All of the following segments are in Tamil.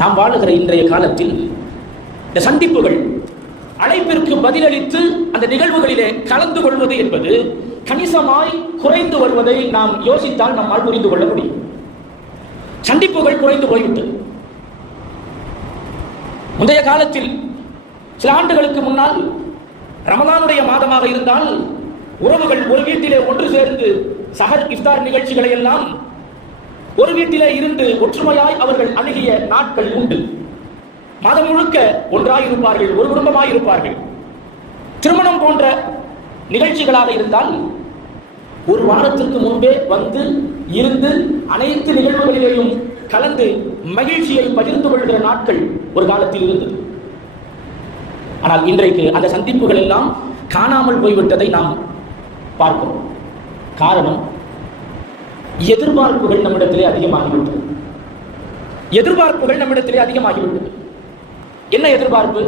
நாம் வாழுகிற இன்றைய காலத்தில் இந்த சந்திப்புகள், அழைப்பிற்கு பதிலளித்து அந்த நிகழ்வுகளிலே கலந்து கொள்வது என்பது கணிசமாய் குறைந்து வருவதை நாம் யோசித்தால் நம்மால் புரிந்து கொள்ள முடியும். சந்திப்புகள் குறைந்து போய்விட்டது. முந்தைய காலத்தில் சில ஆண்டுகளுக்கு முன்னால் ரமலானுடைய மாதமாக இருந்தால் உறவுகள் ஒரு வீட்டிலே ஒன்று சேர்ந்து சஹர் இஃப்தார் நிகழ்ச்சிகளை எல்லாம் ஒரு வீட்டிலே இருந்து ஒற்றுமையாய் அவர்கள் அணுகிய நாட்கள் உண்டு. மாதம் முழுக்க ஒன்றாயிருப்பார்கள், ஒரு குடும்பமாயிருப்பார்கள். திருமணம் போன்ற நிகழ்ச்சிகளாக இருந்தால் ஒரு வாரத்திற்கு முன்பே வந்து இருந்து அனைத்து நிகழ்வுகளிலேயும் கலந்து மகிழ்ச்சியை பகிர்ந்து கொள்கிற நாட்கள் ஒரு காலத்தில் இருந்தது. ஆனால் இன்றைக்கு அந்த சந்திப்புகள் எல்லாம் காணாமல் போய்விட்டதை நாம் பார்க்கிறோம். காரணம், எதிர்பார்ப்புகள் நம்மிடத்திலே அதிகமாகிவிட்டது. எதிர்பார்ப்புகள் நம்மிடத்திலே அதிகமாகிவிட்டது. என்ன எதிர்பார்ப்பு?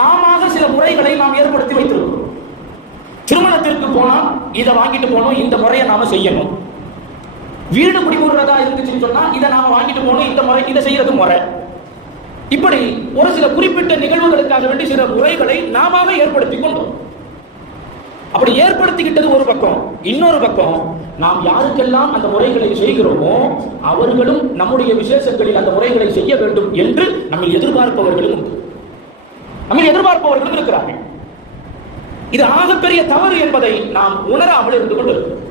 நாம சில முறைகளை நாம் ஏற்படுத்தி வைத்திருக்கிறோம். திருமணத்திற்கு போனா இதை வாங்கிட்டு போனோம், இந்த முறையை நாம செய்யணும். வீடு குடிமுறதா இருந்துச்சுன்னு சொன்னா இதை நாம வாங்கிட்டு போனோம், இந்த முறை, இதை செய்யறது முறை. இப்படி ஒரு சில குறிப்பிட்ட நிகழ்வுகளுக்காக வேண்டி சில முறைகளை நாம ஏற்படுத்தி கொண்டோம். அப்படி ஏற்படுத்திக்கிட்டது ஒரு பக்கம். இன்னொரு பக்கம், நாம் யாருக்கெல்லாம் அந்த முறைகளை செய்கிறோமோ அவர்களும் நம்முடைய விசேஷங்களில் அந்த முறைகளை செய்ய வேண்டும் என்று நம்ம எதிர்பார்ப்பவர்களும் உண்டு. நம்ம எதிர்பார்ப்பவர்களும் இருக்கிறார்கள். இது ஆகப்பெரிய தவறு என்பதை நாம் உணராமல் இருந்து கொண்டிருக்கிறோம்.